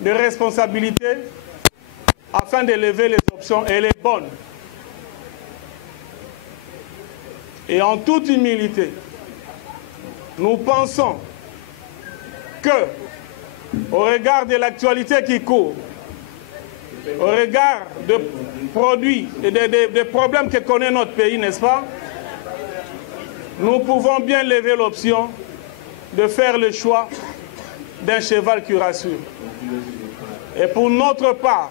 de responsabilité afin d'élever les options, elle est bonne. Et en toute humilité, nous pensons que, au regard de l'actualité qui court, au regard des produits et des problèmes que connaît notre pays, n'est-ce pas, nous pouvons bien lever l'option de faire le choix d'un cheval qui rassure. Et pour notre part,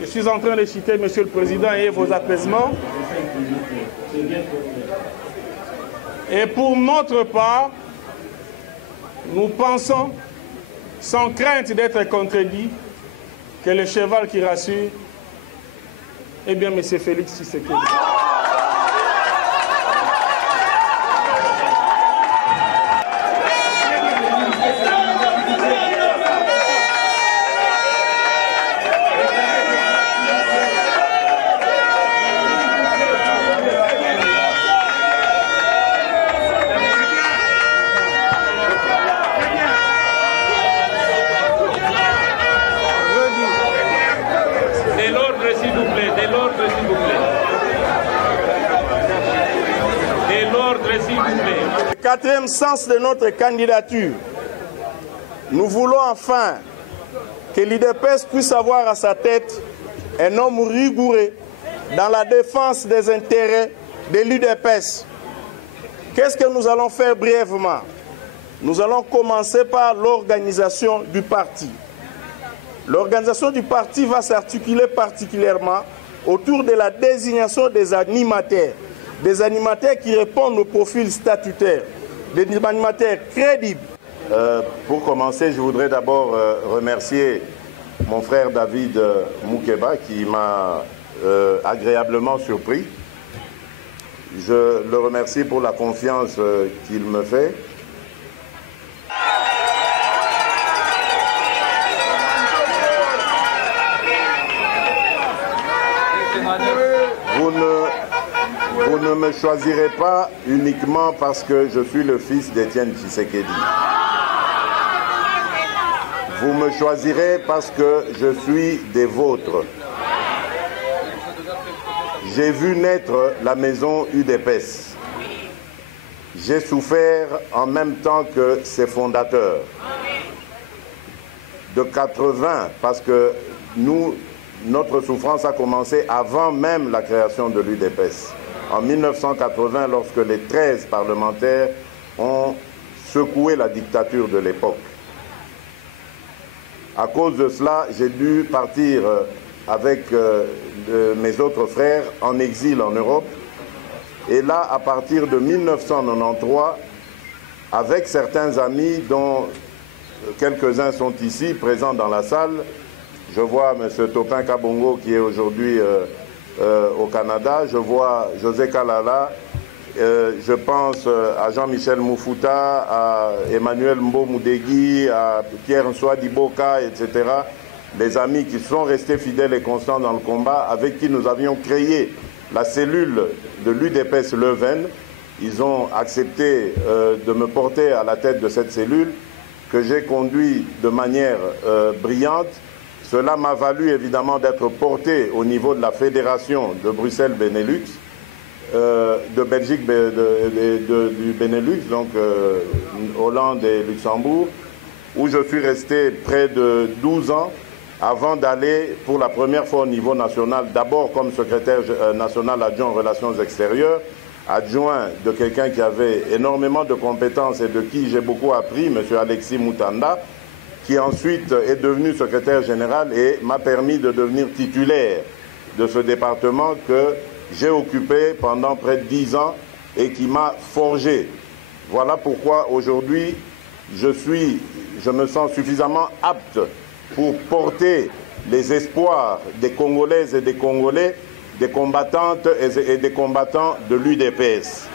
je suis en train de citer, Monsieur le Président, et vos apaisements. Et pour notre part, nous pensons, sans crainte d'être contredits, que le cheval qui rassure, eh bien, M. Félix Tshisekedi. Quatrième sens de notre candidature, nous voulons enfin que l'UDPS puisse avoir à sa tête un homme rigoureux dans la défense des intérêts de l'UDPS. Qu'est-ce que nous allons faire brièvement? Nous allons commencer par l'organisation du parti. L'organisation du parti va s'articuler particulièrement autour de la désignation des animateurs qui répondent au profil statutaire, des animateurs crédibles. Pour commencer, je voudrais d'abord remercier mon frère David Moukeba qui m'a agréablement surpris. Je le remercie pour la confiance qu'il me fait. Vous ne me choisirez pas uniquement parce que je suis le fils d'Étienne Tshisekedi. Vous me choisirez parce que je suis des vôtres. J'ai vu naître la maison UDPS. J'ai souffert en même temps que ses fondateurs. De 80, parce que notre souffrance a commencé avant même la création de l'UDPS. En 1980, lorsque les 13 parlementaires ont secoué la dictature de l'époque. À cause de cela, j'ai dû partir avec mes autres frères en exil en Europe. Et là, à partir de 1993, avec certains amis dont quelques-uns sont ici, présents dans la salle, je vois M. Topin Kabongo qui est aujourd'hui au Canada, je vois José Kalala, je pense à Jean-Michel Moufouta, à Emmanuel Mbomoudegui, à Pierre Nsouadi Boka, etc. Des amis qui sont restés fidèles et constants dans le combat, avec qui nous avions créé la cellule de l'UDPS Leuven. Ils ont accepté de me porter à la tête de cette cellule que j'ai conduit de manière brillante. Cela m'a valu évidemment d'être porté au niveau de la fédération de Bruxelles-Benelux, de Belgique, du Benelux, donc Hollande et Luxembourg, où je suis resté près de 12 ans avant d'aller pour la première fois au niveau national, d'abord comme secrétaire national adjoint aux relations extérieures, adjoint de quelqu'un qui avait énormément de compétences et de qui j'ai beaucoup appris, M. Alexis Moutanda, qui ensuite est devenu secrétaire général et m'a permis de devenir titulaire de ce département que j'ai occupé pendant près de 10 ans et qui m'a forgé. Voilà pourquoi aujourd'hui, je me sens suffisamment apte pour porter les espoirs des Congolaises et des Congolais, des combattantes et des combattants de l'UDPS.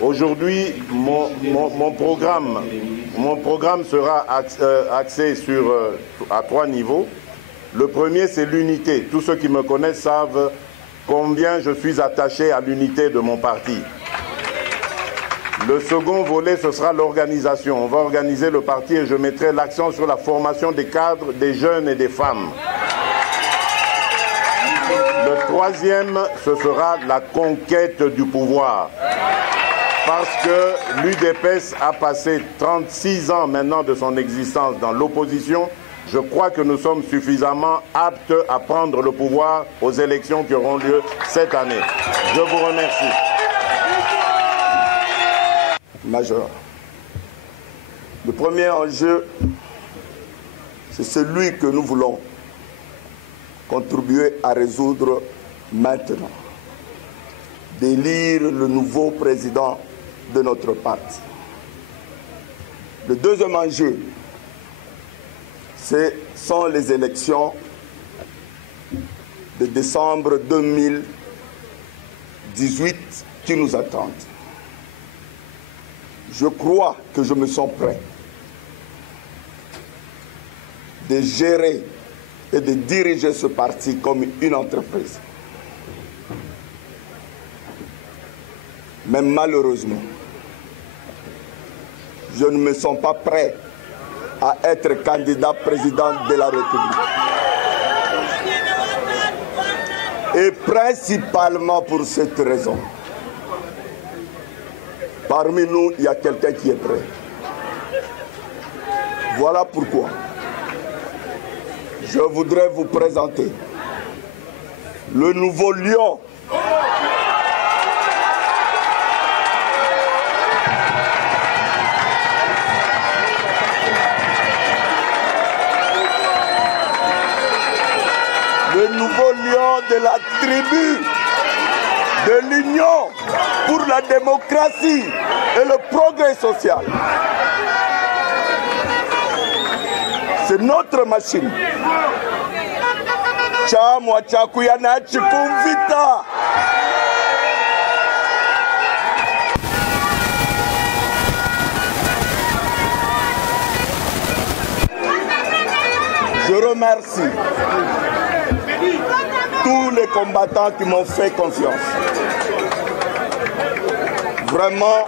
Aujourd'hui, mon programme sera axé à 3 niveaux. Le premier, c'est l'unité. Tous ceux qui me connaissent savent combien je suis attaché à l'unité de mon parti. Le second volet, ce sera l'organisation. On va organiser le parti et je mettrai l'accent sur la formation des cadres, des jeunes et des femmes. Le troisième, ce sera la conquête du pouvoir. Parce que l'UDPS a passé 36 ans maintenant de son existence dans l'opposition. Je crois que nous sommes suffisamment aptes à prendre le pouvoir aux élections qui auront lieu cette année. Je vous remercie. Major. Le premier enjeu, c'est celui que nous voulons contribuer à résoudre maintenant. D'élire le nouveau président de notre parti. Le deuxième enjeu, ce sont les élections de décembre 2018 qui nous attendent. Je crois que je me sens prêt de gérer et de diriger ce parti comme une entreprise. Mais malheureusement, je ne me sens pas prêt à être candidat président de la République. Et principalement pour cette raison. Parmi nous, il y a quelqu'un qui est prêt. Voilà pourquoi je voudrais vous présenter le nouveau lion de la tribu de l'Union pour la démocratie et le progrès social. C'est notre machine. Chamwa chakuyana chikumvita. Je remercie tous les combattants qui m'ont fait confiance. Vraiment,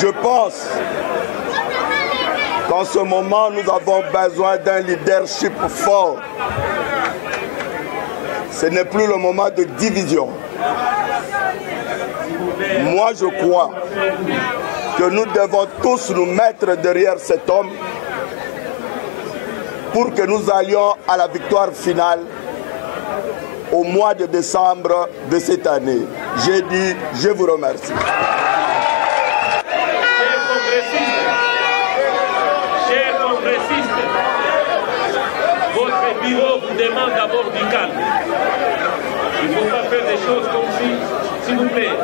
je pense qu'en ce moment, nous avons besoin d'un leadership fort. Ce n'est plus le moment de division. Moi, je crois que nous devons tous nous mettre derrière cet homme pour que nous allions à la victoire finale au mois de décembre de cette année. J'ai dit, je vous remercie. Chers congressistes, votre bureau vous demande d'abord du calme. Il ne faut pas faire des choses comme si, s'il vous plaît.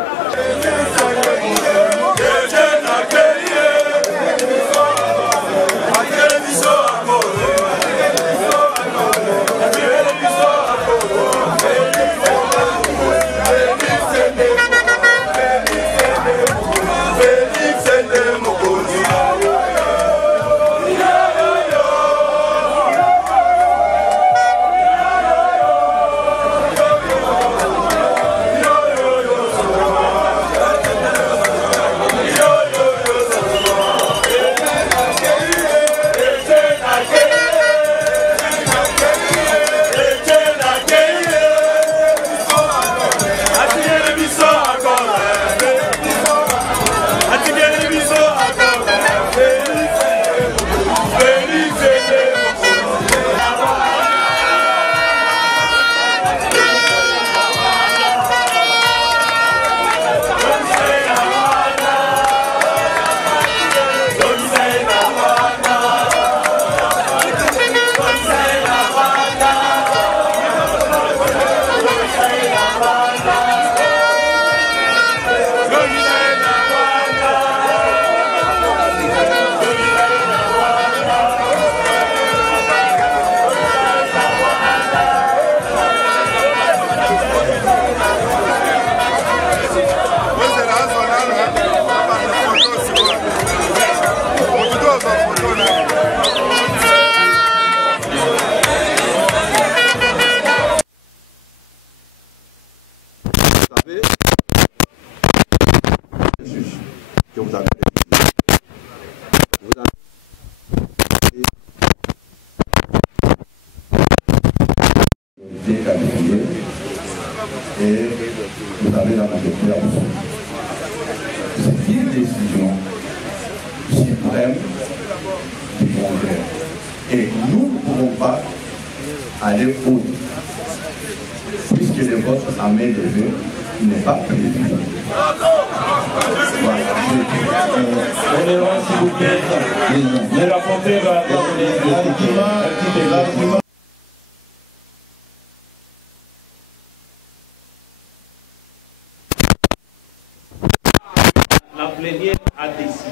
vous avez décidé. Vous avez qualifié et vous avez la majorité absolue. C'est une décision suprême du Congrès. Et nous ne pouvons pas aller au puisque le vote à main levée n'est pas prévu. Voilà. On est loin, s'il vous plaît. Les rapporteurs va donner l'argument. La plénière a décidé.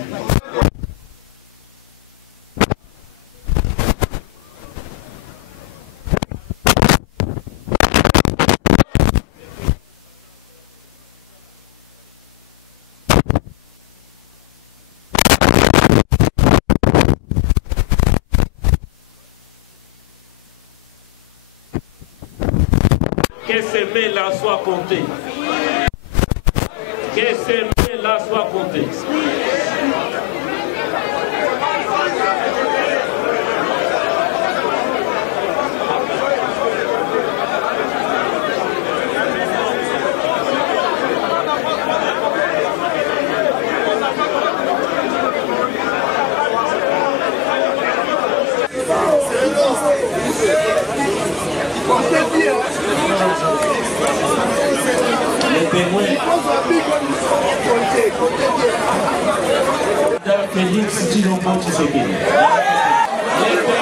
Que ces mains-là soient comptées. Que ces mains-là soient comptées. Les témoins. Félix Tshilombo Tshisekedi. Les témoins.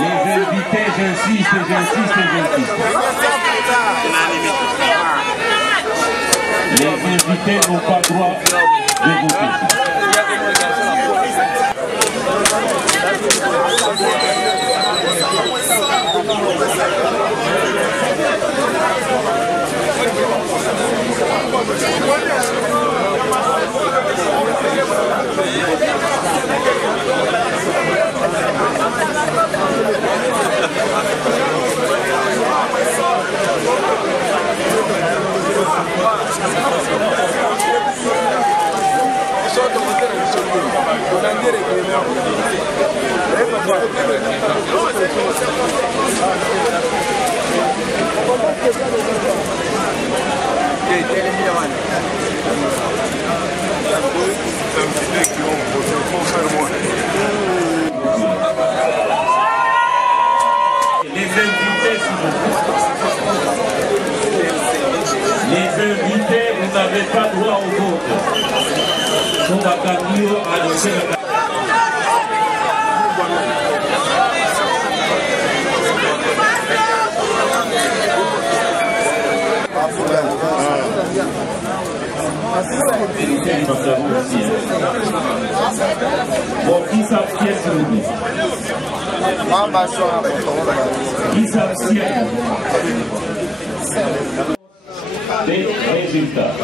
Les invités, j'insiste. Les invités n'ont pas droit de voter. Les invités, vous n'avez pas droit au vote. Bon, qui s'abstient s'il vous plaît? Qui s'abstient? Les résultats.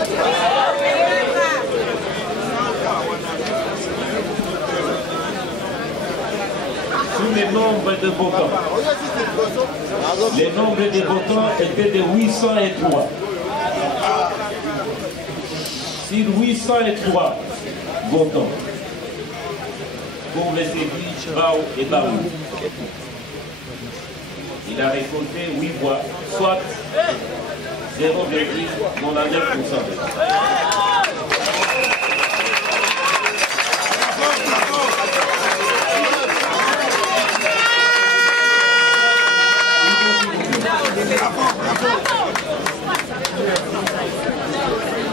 Sous les nombres de votants. Les nombres de votants étaient de 803. Sur 803 votants pour les églises Bao et Barou, il a récolté 8 voix, soit 0,99%.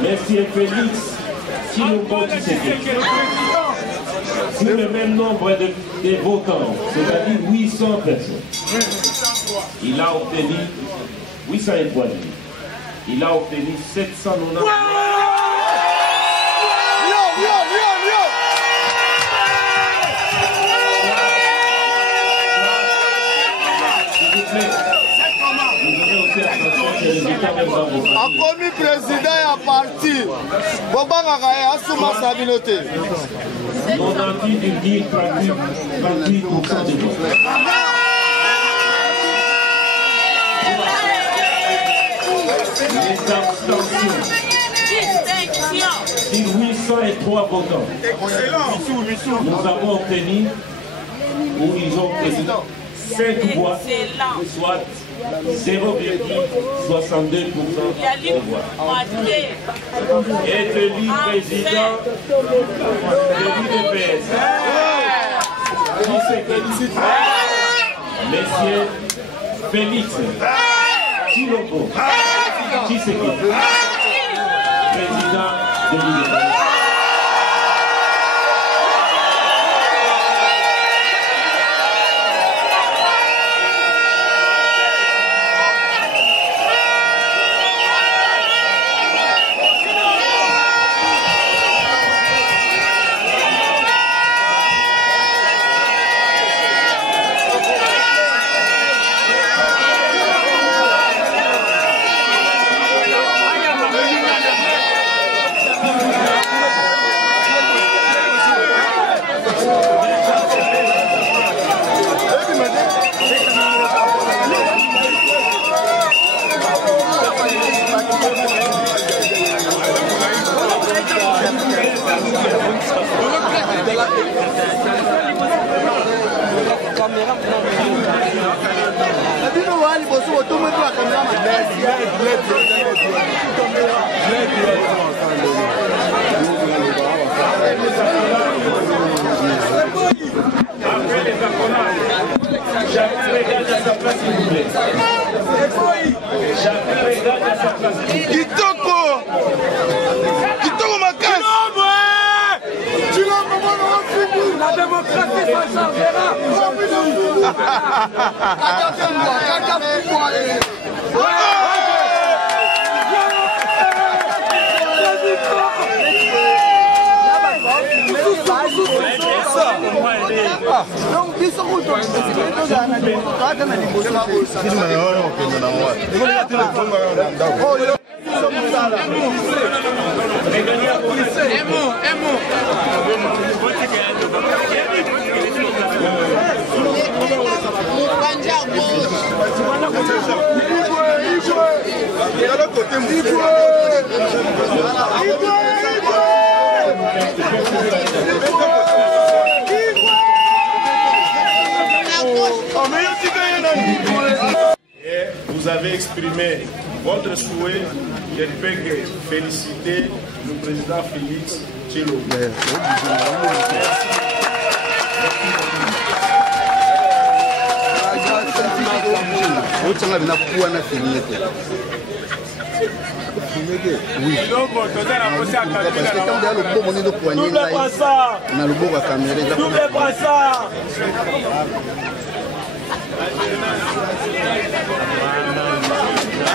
Monsieur Félix Chilombo Tshisekedi. Sur le même nombre de votants, c'est-à-dire 800 personnes, il a obtenu 800 étoiles. Il a obtenu 790. A commis président et à partir. Bobanga Kaya a souma sa communauté. 98,38% des voix. Les abstentions. Sur 803 votants, nous avons obtenu, ou ils ont obtenu 5 voix, soit 0,62% des voix. Élu président de l'UDPS. Monsieur Félix Chilombo Tshisekedi, président de l'UDPS. Vous avez exprimé votre souhait, je ne peux que féliciter le président Félix Tshilombo.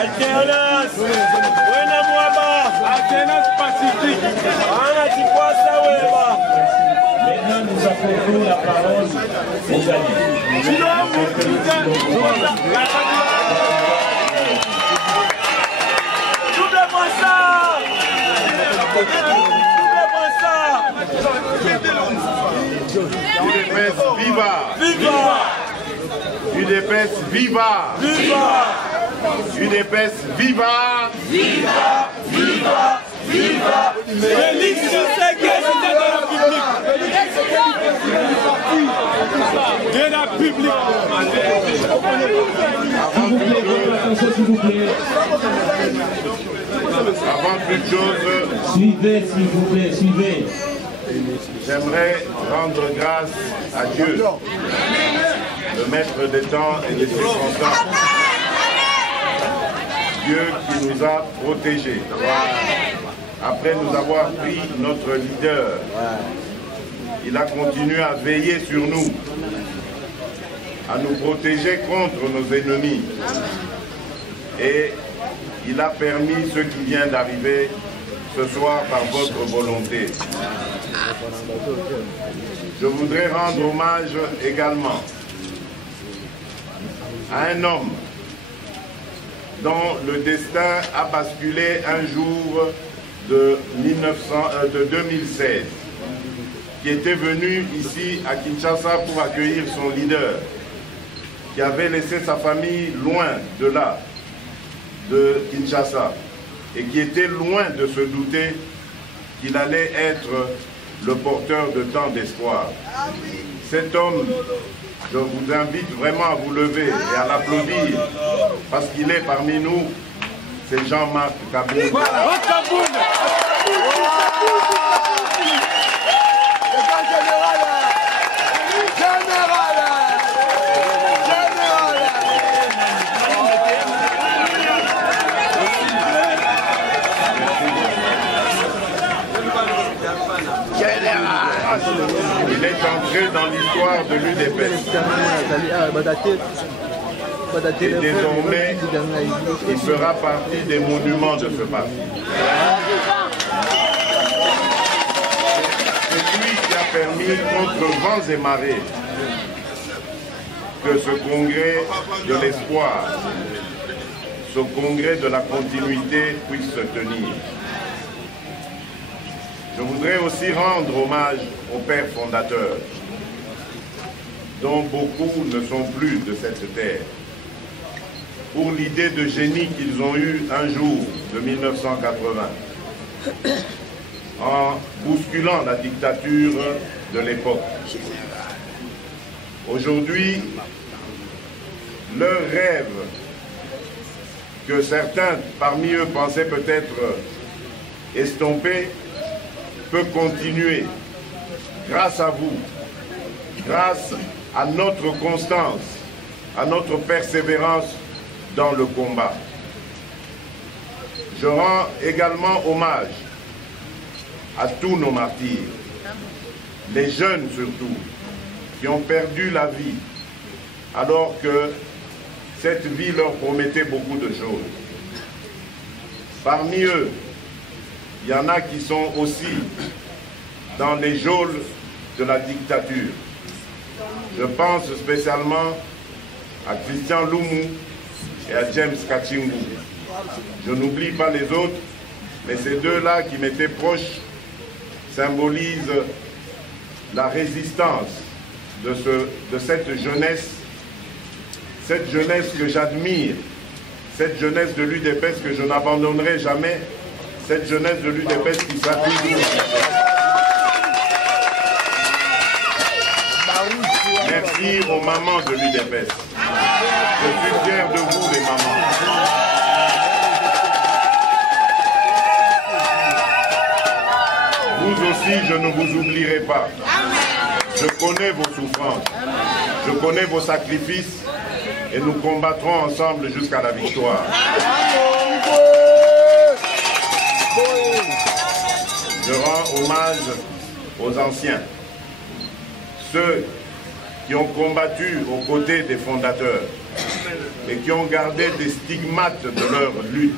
Alternance, alternance pacifique. Maintenant, nous accordons la parole aux alliés. UDPS viva! Viva! UDPS viva! Viva! UDPS viva! Viva! Viva! Viva! Félix Tshisekedi de la République! Avant toute chose, suivez s'il vous plaît, suivez. J'aimerais rendre grâce à Dieu, le maître des temps et des circonstances. Dieu qui nous a protégés. après nous avoir pris notre leader, il a continué à veiller sur nous, à nous protéger contre nos ennemis. Et il a permis ce qui vient d'arriver ce soir par votre volonté. Je voudrais rendre hommage également à un homme dont le destin a basculé un jour de 2016, qui était venu ici à Kinshasa pour accueillir son leader, qui avait laissé sa famille loin de là, de Kinshasa, et qui était loin de se douter qu'il allait être le porteur de tant d'espoir. Cet homme, je vous invite vraiment à vous lever et à l'applaudir, parce qu'il est parmi nous, c'est Jean-Marc Kabound. Il est entré dans l'histoire de l'UDPS. Et désormais, il fera partie des monuments de ce parti. C'est lui qui a permis, contre vents et marées, que ce congrès de l'espoir, ce congrès de la continuité puisse se tenir. Je voudrais aussi rendre hommage aux pères fondateurs, dont beaucoup ne sont plus de cette terre, pour l'idée de génie qu'ils ont eue un jour de 1980, en bousculant la dictature de l'époque. Aujourd'hui, leur rêve, que certains parmi eux pensaient peut-être estompé, peut continuer grâce à vous, grâce à notre constance, à notre persévérance dans le combat. Je rends également hommage à tous nos martyrs, les jeunes surtout, qui ont perdu la vie alors que cette vie leur promettait beaucoup de choses. Parmi eux, il y en a qui sont aussi dans les geôles de la dictature. Je pense spécialement à Christian Loumou et à James Kachingu. Je n'oublie pas les autres, mais ces deux-là qui m'étaient proches symbolisent la résistance de cette jeunesse que j'admire, cette jeunesse de l'UDPS que je n'abandonnerai jamais, cette jeunesse de l'UDPS qui s'appuie sur l'UDPS. Merci aux mamans de l'UDPS. Je suis fier de vous, les mamans. Vous aussi, je ne vous oublierai pas. Je connais vos souffrances, je connais vos sacrifices et nous combattrons ensemble jusqu'à la victoire. Je rends hommage aux anciens, ceux qui ont combattu aux côtés des fondateurs et qui ont gardé des stigmates de leur lutte.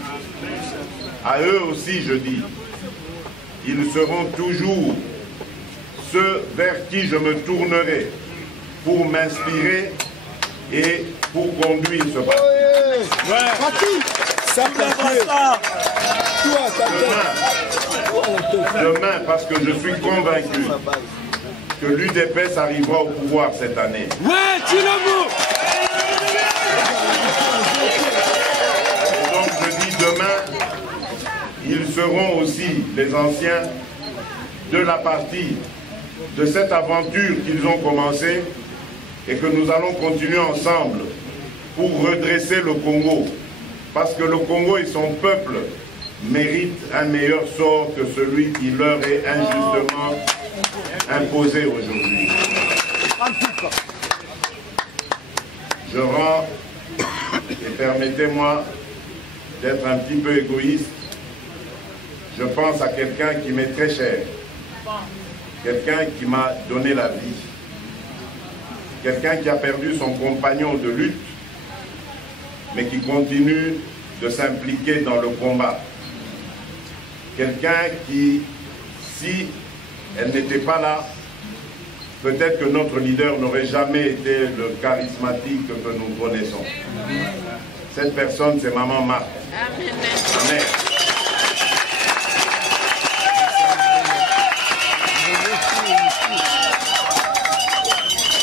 À eux aussi, je dis, ils seront toujours ceux vers qui je me tournerai pour m'inspirer et pour conduire ce parti. Demain, parce que je suis convaincu que l'UDPS arrivera au pouvoir cette année. Et donc je dis demain, ils seront aussi les anciens de la partie, de cette aventure qu'ils ont commencée et que nous allons continuer ensemble pour redresser le Congo. Parce que le Congo et son peuple méritent un meilleur sort que celui qui leur est injustement imposé aujourd'hui. Je rends, et permettez-moi d'être un petit peu égoïste, je pense à quelqu'un qui m'est très cher, quelqu'un qui m'a donné la vie, quelqu'un qui a perdu son compagnon de lutte, mais qui continue de s'impliquer dans le combat. Quelqu'un qui, si elle n'était pas là, peut-être que notre leader n'aurait jamais été le charismatique que nous connaissons. Cette personne, c'est Maman Marthe, ma mère.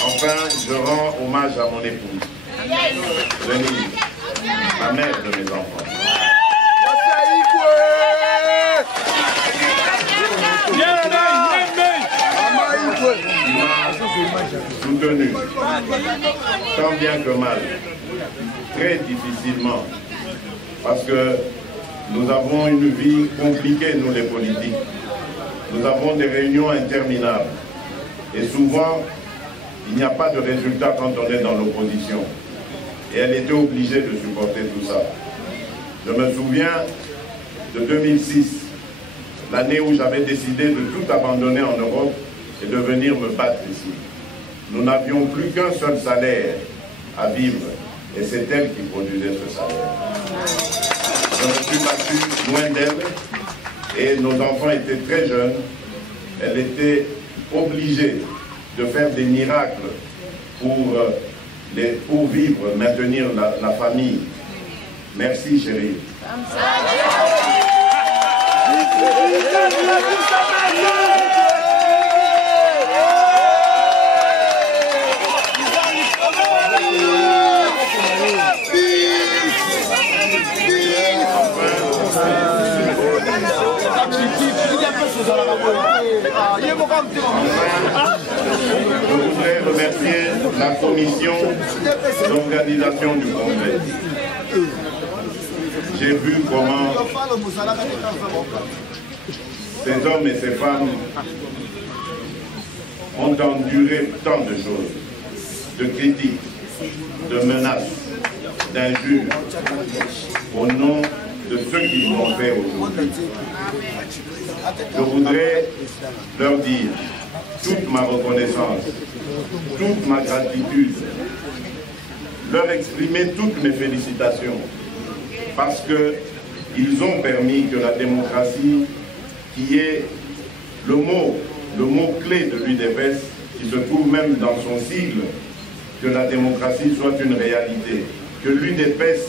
Enfin, je rends hommage à mon épouse, Denise, la mère de mes enfants. Qui m'a soutenu, tant bien que mal, très difficilement, parce que nous avons une vie compliquée, nous les politiques. Nous avons des réunions interminables. Et souvent, il n'y a pas de résultat quand on est dans l'opposition. Et elle était obligée de supporter tout ça. Je me souviens de 2006, l'année où j'avais décidé de tout abandonner en Europe et de venir me battre ici. Nous n'avions plus qu'un seul salaire à vivre, et c'est elle qui produisait ce salaire. Je me suis battu loin d'elle, et nos enfants étaient très jeunes. Elle était obligée de faire des miracles pour vivre, maintenir la famille. Merci chérie. Je voudrais remercier la commission d'organisation du congrès. J'ai vu comment ces hommes et ces femmes ont enduré tant de choses, de critiques, de menaces, d'injures, au nom de ce qu'ils ont fait aujourd'hui. Je voudrais leur dire toute ma reconnaissance, toute ma gratitude, leur exprimer toutes mes félicitations, parce qu'ils ont permis que la démocratie, qui est le mot clé de l'UDPS, qui se trouve même dans son sigle, que la démocratie soit une réalité, que l'UDPS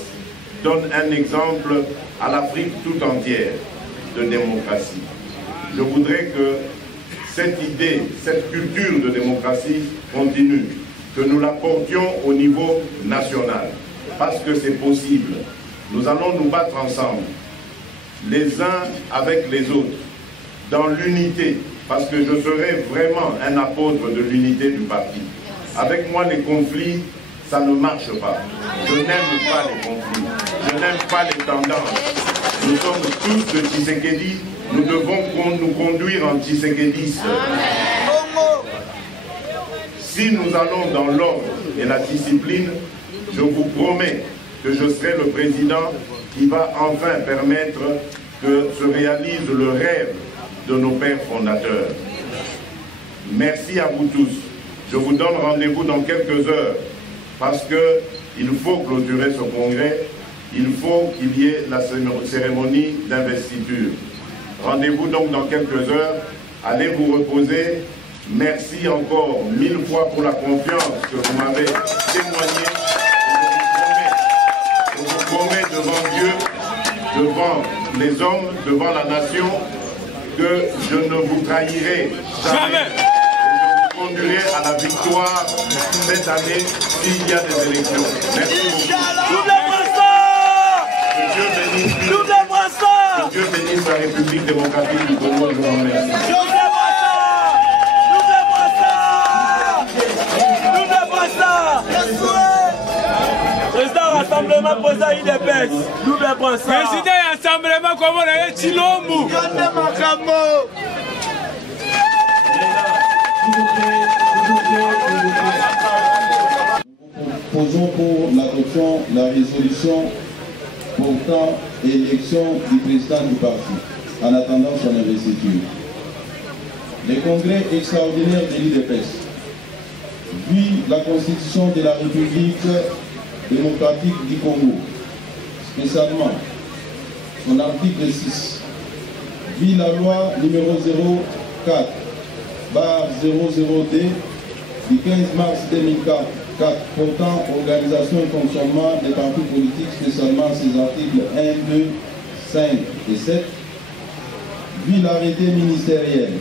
donne un exemple à l'Afrique tout entière de démocratie. Je voudrais que cette idée, cette culture de démocratie continue, que nous la portions au niveau national, parce que c'est possible. Nous allons nous battre ensemble, les uns avec les autres, dans l'unité, parce que je serai vraiment un apôtre de l'unité du parti. Avec moi, les conflits, ça ne marche pas. Je n'aime pas les conflits, je n'aime pas les tendances. Nous sommes tous de Tshisekedi, nous devons nous conduire en tshisekédistes. Si nous allons dans l'ordre et la discipline, je vous promets que je serai le président qui va enfin permettre que se réalise le rêve de nos pères fondateurs. Merci à vous tous. Je vous donne rendez-vous dans quelques heures parce qu'il faut clôturer ce congrès. Il faut qu'il y ait la cérémonie d'investiture. Rendez-vous donc dans quelques heures. Allez vous reposer. Merci encore 1000 fois pour la confiance que vous m'avez témoignée. Je vous promets devant Dieu, devant les hommes, devant la nation, que je ne vous trahirai jamais. Et je vous conduirai à la victoire cette année s'il y a des élections. Merci beaucoup. Que Dieu bénisse la République démocratique du Congo. Je vous remercie. Président rassemblement président IDPS. Président rassemblement comme on a Chilombo. Nous posons pour l'adoption la résolution portant élection du président du parti. en attendant son investiture. Le congrès extraordinaire de l'UDPS vit la constitution de la République démocratique du Congo, spécialement son article 6, vit la loi numéro 04/00D du 15 mars 2004 portant organisation et fonctionnement des partis politiques, spécialement ses articles 1, 2, 5 et 7, vit l'arrêté ministériel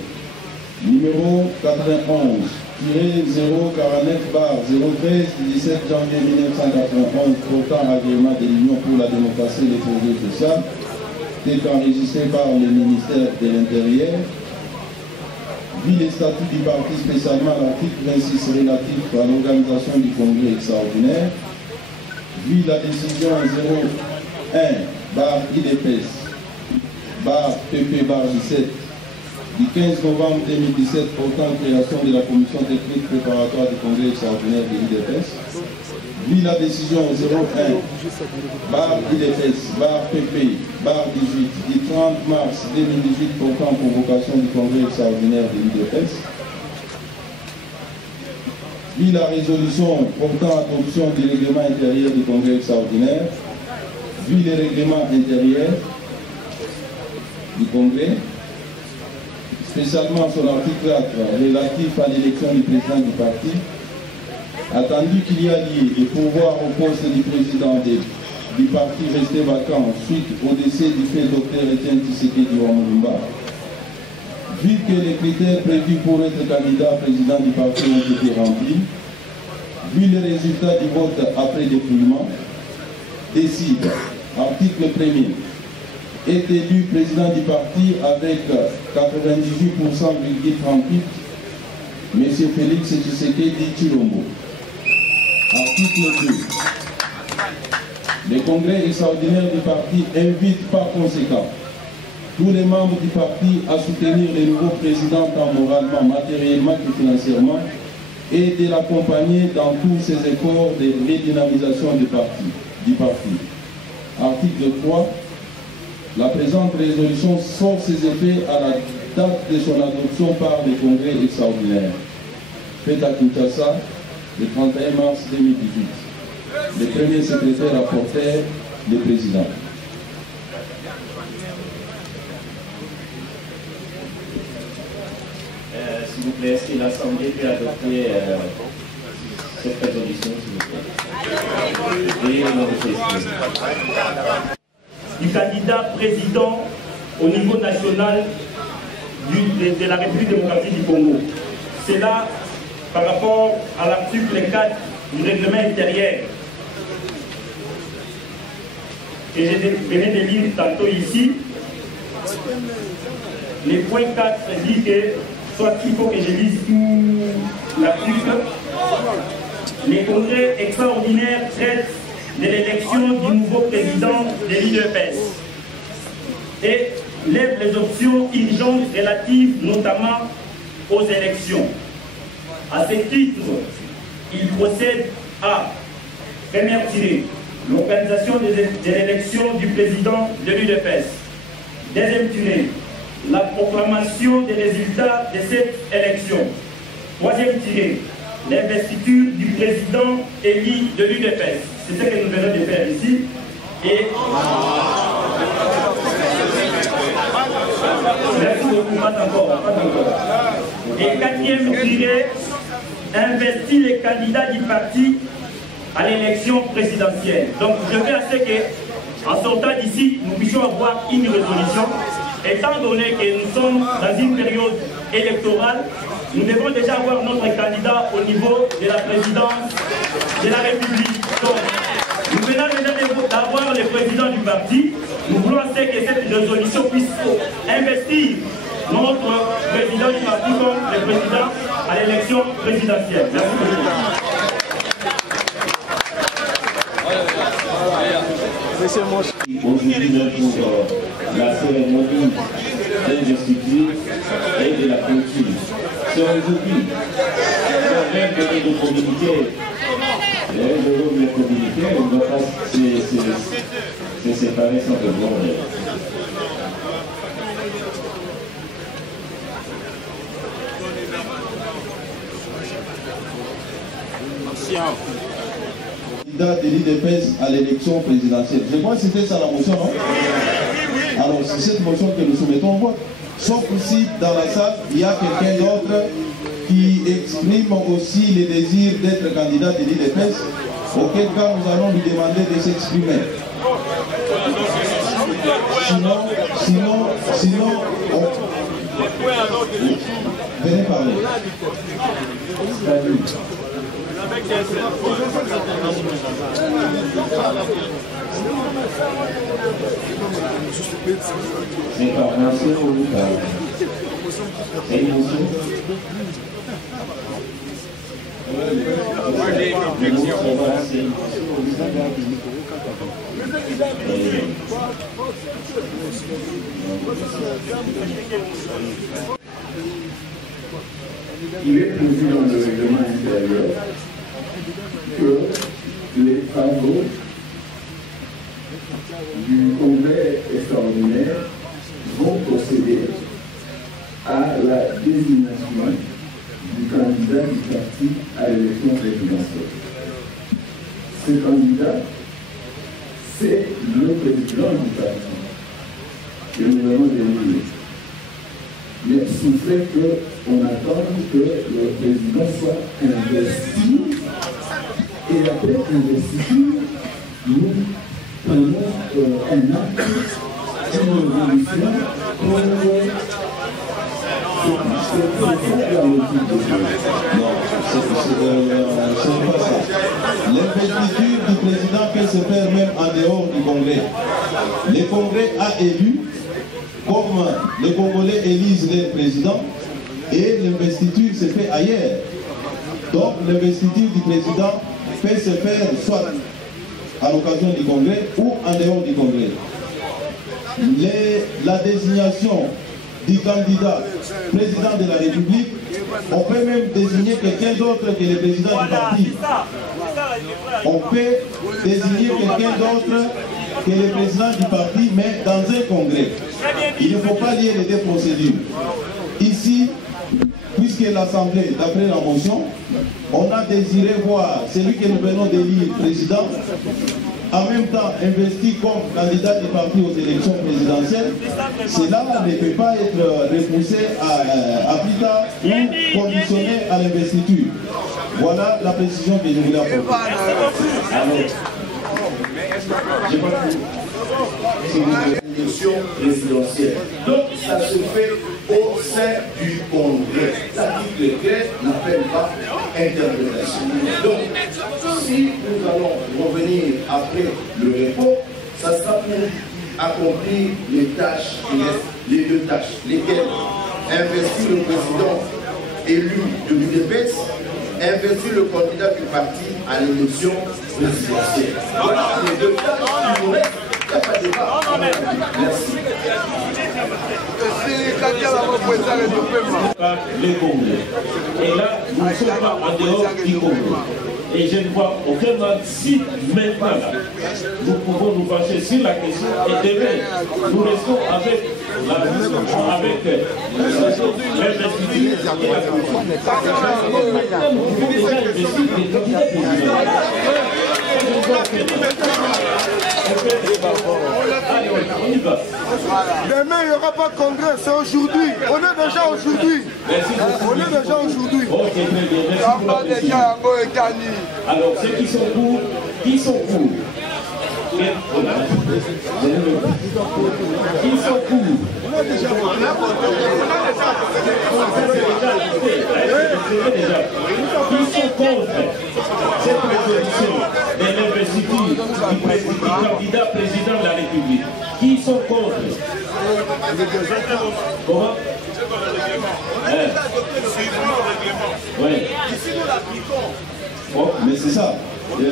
numéro 91-049/013 du 17 janvier 1991 portant agrément de l'Union pour la démocratie et les progrès sociaux, tel qu'enregistré par le ministère de l'Intérieur, vit les statuts du parti, spécialement l'article 26 relatif à l'organisation du congrès extraordinaire, vit la décision 01/IDPS/PP/17 du 15 novembre 2017 portant création de la commission technique préparatoire du congrès extraordinaire de l'IDPS, vit la décision 01/IDPS/PP/18 du 30 mars 2018 portant convocation du congrès extraordinaire de l'IDPS, vit la résolution portant adoption du règlement intérieur du congrès extraordinaire, vit les règlements intérieurs du congrès, spécialement son article 4 relatif à l'élection du président du parti, attendu qu'il y a lié de pouvoir au poste du président du parti resté vacant suite au décès du fait Dr Etienne Tshisekedi Wamulumba, vu que les critères prévus pour être candidat président du parti ont été remplis, vu les résultats du vote après dépouillement, décide, article 1er, est élu président du parti avec 98,38%, M. Félix Tshisekedi Tshilombo. Article 2. Le congrès extraordinaire du parti invite par conséquent tous les membres du parti à soutenir le nouveau président tant moralement, matériellement que financièrement et de l'accompagner dans tous ses efforts de redynamisation du parti. Article 3. La présente résolution sort ses effets à la date de son adoption par le congrès extraordinaire, fait à Kinshasa le 31 mars 2018. Le premier secrétaire rapporteur, le président. S'il vous plaît, est-ce que l'Assemblée peut adopter cette résolution, s'il vous plaît? Et du candidat président au niveau national de la République démocratique du Congo. C'est là, par rapport à l'article 4 du règlement intérieur, que je venais de lire tantôt ici. Le point 4 dit que, soit il faut que je lise tout l'article, les congrès extraordinaires traitent de l'élection du nouveau président de l'UDPS et lève les options urgentes relatives notamment aux élections. À ce titre, il procède à première tirée, l'organisation de l'élection du président de l'UDPS. Deuxième tirée, la proclamation des résultats de cette élection. Troisième tirée, l'investiture du président élu de l'UDPS. C'est ce que nous venons de faire ici. Et merci beaucoup, pas encore. Et quatrième tirée, investir les candidats du parti à l'élection présidentielle. Donc je veux à ce qu'en sortant d'ici, nous puissions avoir une résolution. Étant donné que nous sommes dans une période électorale, nous devons déjà avoir notre candidat au niveau de la présidence de la République. Donc, nous venons déjà d'avoir le président du parti. Nous voulons que cette résolution puisse investir notre président du parti comme le président à l'élection présidentielle. Merci beaucoup. Aujourd'hui, pour la cérémonie d'investiture et de la clôture. C'est aujourd'hui. Quand même donner nos communiqués, on ne doit pas se séparer sans devoir. candidat de l'IDPS à l'élection présidentielle. Je crois que c'était ça la motion, non? Alors, c'est cette motion que nous soumettons au vote. Sauf ici, dans la salle, il y a quelqu'un d'autre qui exprime aussi le désir d'être candidat de l'IDPS, auquel cas nous allons lui demander de s'exprimer. Sinon, venez parler. Il est prévu dans le règlement intérieur que les travaux du congrès extraordinaire vont procéder à la désignation du candidat du parti à l'élection présidentielle. Ce candidat, c'est le président du parti que nous allons élire. Mais sous fait qu'on attend que le président soit investi et après investiture, nous prenons un acte, une révolution pour l'investiture du président peut se faire même en dehors du Congrès. Le Congrès a élu, comme les Congolais élisent les présidents, et l'investiture se fait ailleurs. Donc l'investiture du président peut se faire soit à l'occasion du Congrès ou en dehors du Congrès. La désignation du candidat président de la République, on peut même désigner quelqu'un d'autre que le président du parti. On peut désigner quelqu'un d'autre que le président du parti, mais dans un congrès. Il ne faut pas lier les deux procédures. Ici, puisque l'Assemblée, d'après la motion, on a désiré voir celui que nous venons d'élire président, en même temps investi comme candidat du parti aux élections présidentielles. Cela ne peut pas être repoussé à plus tard ou conditionné à l'investiture. Voilà la précision que je voulais apporter. J'ai pas pu. C'est une élection présidentielle. Donc ça se fait au sein du Congrès. L'article 13 n'appelle pas interprétation. Donc si nous allons revenir après le repos, ça sera pour accomplir les tâches qui restent, les deux tâches, lesquelles investir le président élu de l'UDPS, investir le candidat du parti à l'élection présidentielle. Voilà les deux tâches qui nous restent. Il n'y a pas de débat. Merci. Les Congolais. Et là, nous ne sommes pas en dehors du Congo. Et je ne vois aucun mal si maintenant nous pouvons nous pencher sur la question et demain nous restons avec l'investiture et la question. Maintenant nous pouvons déjà investir les candidats présidentiels. Allez, on y va. Demain, il n'y aura pas de congrès, c'est aujourd'hui. On est déjà aujourd'hui. On est déjà aujourd'hui. Ok, très bien. Merci pour la précision. Alors, ceux qui sont pour, qui sont pour? Qui sont pour? Qui sont contre cette résolution de l'investiture du candidat président de la République? Qui sont contre? Comment? Oui. Bon, mais c'est ça. Je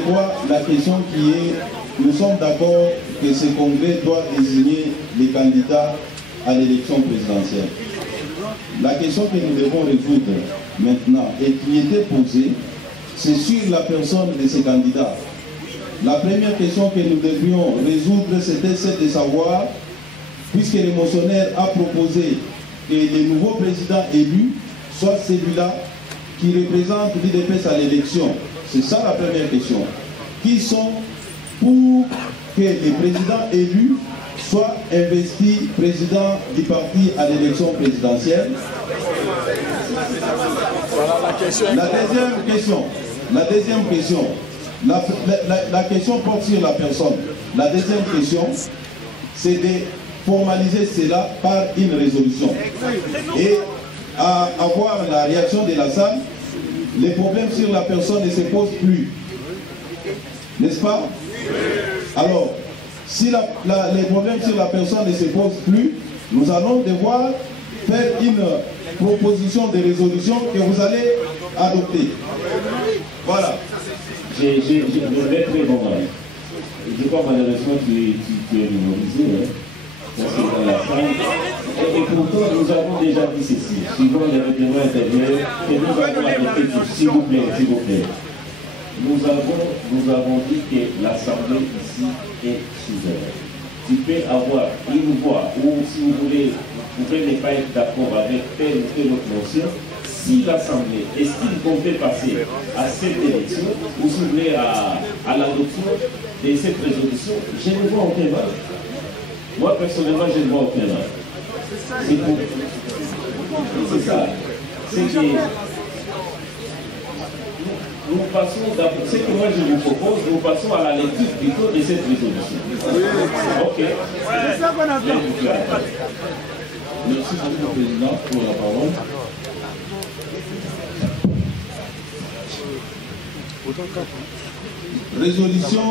crois la question qui est, nous sommes d'accord que ce congrès doit désigner les candidats à l'élection présidentielle. La question que nous devons résoudre maintenant et qui était posée, c'est sur la personne de ces candidats. La première question que nous devions résoudre, c'était celle de savoir, puisque le motionnaire a proposé que le nouveau président élu soit celui-là qui représentent l'UDPS à l'élection? C'est ça la première question. Qui sont pour que les présidents élus soient investis président du parti à l'élection présidentielle? La deuxième question, la question porte sur la personne. La deuxième question, c'est de formaliser cela par une résolution. Et à avoir la réaction de la salle, les problèmes sur la personne ne se posent plus. N'est-ce pas? Alors, si les problèmes sur la personne ne se posent plus, nous allons devoir faire une proposition de résolution que vous allez adopter. Voilà. Je vais très bon. Je crois malheureusement tu es minorisé. Parce que dans la salle. Et pourtant, nous avons déjà dit ceci. Suivant les règlements intérieurs, que nous avons adopté tous. S'il vous plaît, s'il vous plaît. Nous avons dit que l'Assemblée ici est souveraine. Tu peux avoir une voix, ou si vous voulez, vous pouvez ne pas être d'accord avec telle ou telle autre motion. Si l'Assemblée estime qu'on peut passer à cette élection, ou si vous voulez à l'adoption de cette résolution, je ne vois aucun mal. Moi, personnellement, je ne vois aucun mal. C'est ça. C'est que nous passons d'abord, ce que moi je vous propose, nous passons à la lecture plutôt de cette résolution. Ok. C'est ça qu'on a fait. Merci beaucoup, Président, pour la parole. Résolution